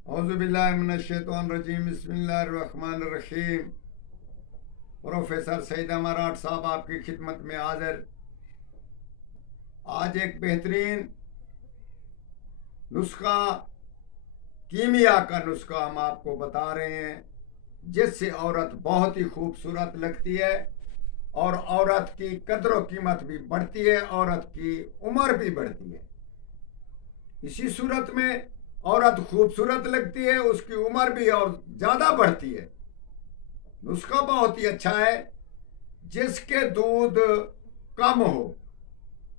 औज़ुबिल्लाहिमिनश्शैतानिर्रजीम बिस्मिल्लाहिर्रहमानिर्रहीम। प्रोफेसर सईद मराठ साहब आपकी खिदमत में हाजिर। आज एक बेहतरीन नुस्खा, कीमिया का नुस्खा हम आपको बता रहे हैं, जिससे औरत बहुत ही खूबसूरत लगती है और औरत की कदर व कीमत भी बढ़ती है, औरत की उम्र भी बढ़ती है। इसी सूरत में औरत खूबसूरत लगती है, उसकी उम्र भी और ज़्यादा बढ़ती है। नुस्खा बहुत ही अच्छा है। जिसके दूध कम हो,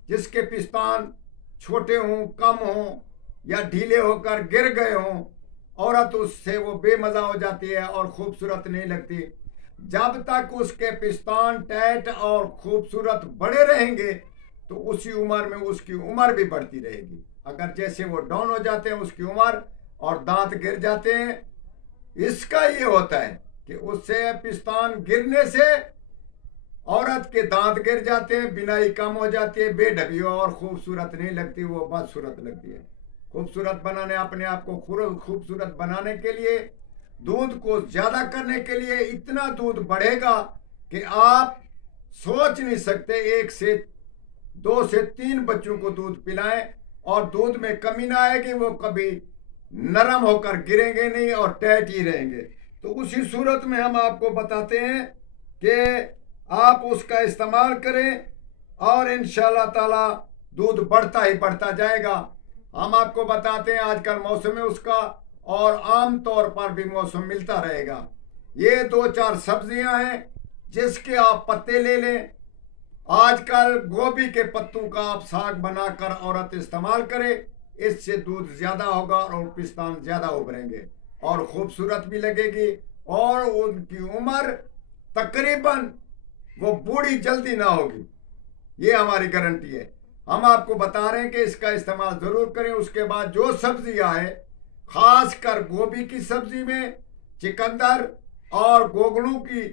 जिसके पिस्तान छोटे हों, कम हों या ढीले होकर गिर गए हों, औरत उससे वो बेमज़ा हो जाती है और खूबसूरत नहीं लगती। जब तक उसके पिस्तान टाइट और खूबसूरत बड़े रहेंगे तो उसी उम्र में उसकी उम्र भी बढ़ती रहेगी। अगर जैसे वो डाउन हो जाते हैं उसकी उम्र और दांत गिर जाते हैं, इसका ये होता है कि उससे पिस्तान गिरने से औरत के दांत गिर जाते हैं, बिनाई कम हो जाती है, बेढबी और खूबसूरत नहीं लगती, वो बदसूरत लगती है। खूबसूरत बनाने, अपने आप को खूबसूरत बनाने के लिए, दूध को ज्यादा करने के लिए इतना दूध बढ़ेगा कि आप सोच नहीं सकते। 1 से 2 से 3 बच्चों को दूध पिलाएं और दूध में कमी ना आएगी, वो कभी नरम होकर गिरेंगे नहीं और टाइट ही रहेंगे। तो उसी सूरत में हम आपको बताते हैं कि आप उसका इस्तेमाल करें और इंशाल्लाह ताला दूध बढ़ता ही बढ़ता जाएगा। हम आपको बताते हैं आजकल मौसम है उसका, और आम तौर पर भी मौसम मिलता रहेगा। ये 2-4 सब्जियां हैं जिसके आप पत्ते ले लें। आजकल गोभी के पत्तों का आप साग बनाकर औरत इस्तेमाल करे, इससे दूध ज्यादा होगा और पिस्तान ज्यादा उभरेंगे और खूबसूरत भी लगेगी और उनकी उम्र तकरीबन वो बूढ़ी जल्दी ना होगी, ये हमारी गारंटी है। हम आपको बता रहे हैं कि इसका इस्तेमाल जरूर करें। उसके बाद जो सब्जियां है, खासकर गोभी की सब्जी में चिकंदर और गोगड़ू की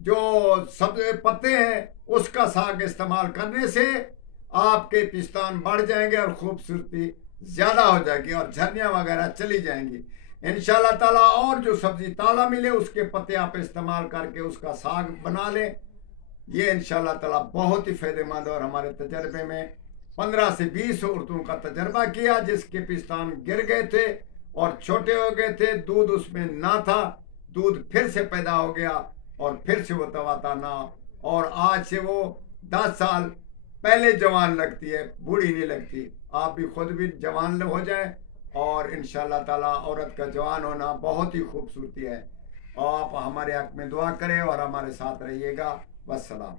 जो सब पत्ते हैं, उसका साग इस्तेमाल करने से आपके पिस्तान बढ़ जाएंगे और खूबसूरती ज्यादा हो जाएगी और झर्रियाँ वगैरह चली जाएंगी इंशाल्लाह ताला। और जो सब्जी ताला मिले उसके पत्ते आप इस्तेमाल करके उसका साग बना लें, ये इंशाल्लाह ताला बहुत ही फायदेमंद। और हमारे तजर्बे में 15 से 20 औरतों का तजर्बा किया जिसके पिस्तान गिर गए थे और छोटे हो गए थे, दूध उसमें ना था, दूध फिर से पैदा हो गया और फिर से वो तवाता ना, और आज से वो 10 साल पहले जवान लगती है, बूढ़ी नहीं लगती। आप भी खुद भी जवान हो जाएं और इंशाल्लाह ताला औरत का जवान होना बहुत ही खूबसूरती है। आप हमारे हक में दुआ करें और हमारे साथ रहिएगा। वस्सलाम।